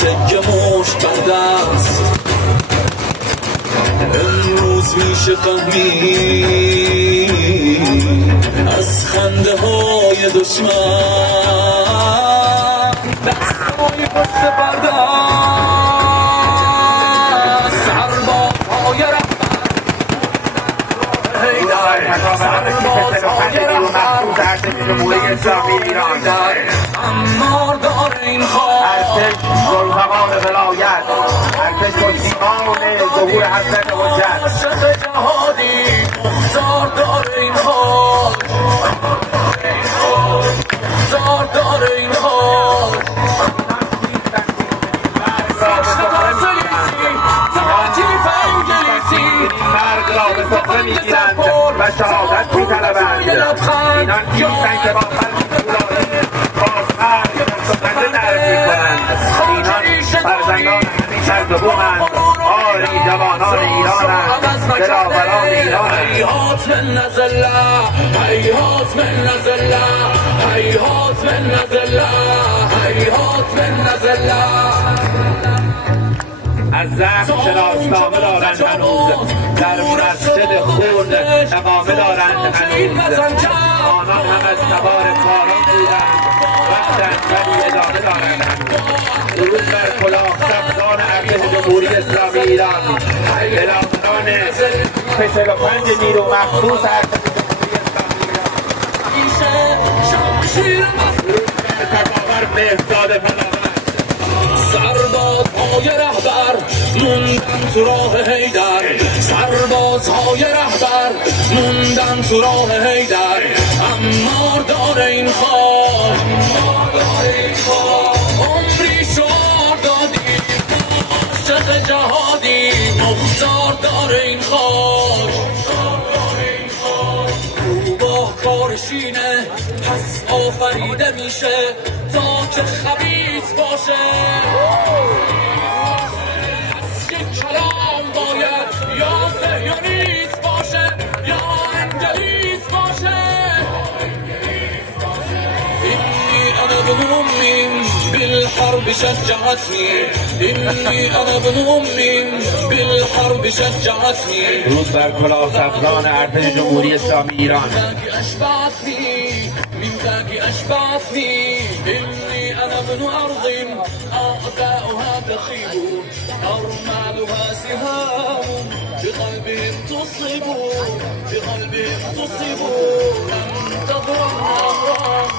چک مشت بند است امروز میشه فهمید از خنده های دشمن دستای پشت پرده سربازهای رهبر سربازهای رهبر جمهوری اسلامی ایران امار دار این خواه ارتش ذوالفقار ولایت ارتش پشتیبان ظهور حضرت حجت عاشق جهادی مختار دار این خواه مختار دار این خواه مرد را به سفره میگیرند و شهادت میطلبند اینان کیستند که با خلق بازمرگ سخنده نرم میکنند اینان فرزندان همین شرط و بومند آری جوانان ایرانند دلاوران ایرانند هیهات من نزله هیهات من نزله هیهات من نزله هیهات من نزله از زخم شناسنامه دارند هنوز در مسجد خرد اقامه دارند هنوز آنان هم از تبار کاران بودند رفتند ولی ادامه دارند درود بر کلاه سبزان ارتش جمهوری اسلامی ایران دلاوران 45 نیرو مخصوص ارتش جمهوری اسلامی تکاور بهزاد فلاور سربازهای رهبر موندن تو راه حیدر سربازهای رهبر موندن تو راه حیدر امار دار این خواه عمری شعار دادی عاشق جهادی مختار دار این خواه روباه کارشینه پس آفریده میشه تا که خبیث باشه پس یک کلام باید یا صهیونیست باشه یا انگلیس باشه اینی انا ابن امي بالحرب شجعتني اینی انا ابن امي بالحرب شجعتني درود بر کلاه سبزان ارتش جمهوری اسلامی ایران أشبعتني إني أنا ابن أرض أعداؤها تخيب أرمالها سهام بقلبهم تصيب لن تضر الأمراض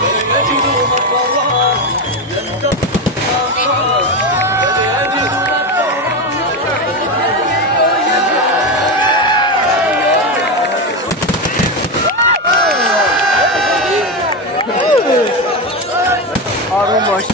بل يجدوا مفرا لن تضر الأمراض بل يجدوا آروم باش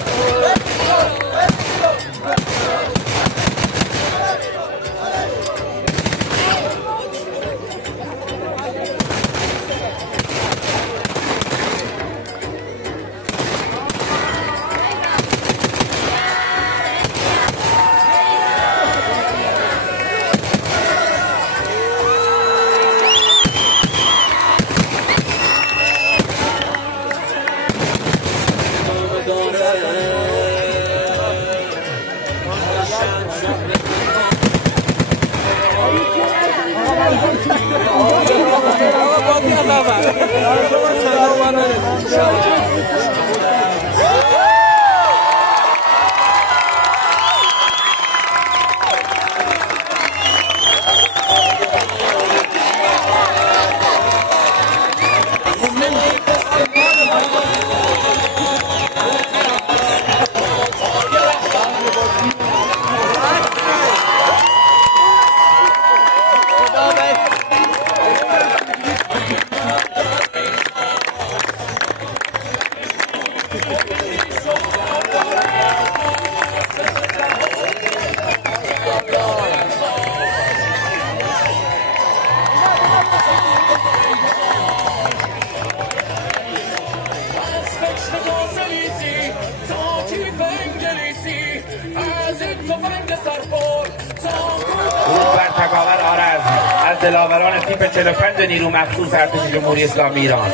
تکاور آرز از دلاوران تیپ 45 نیرو مخصوص ارتش جمهوری اسلامی ایران.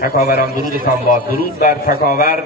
تکاوران درودتان باد. درود بر تکاور.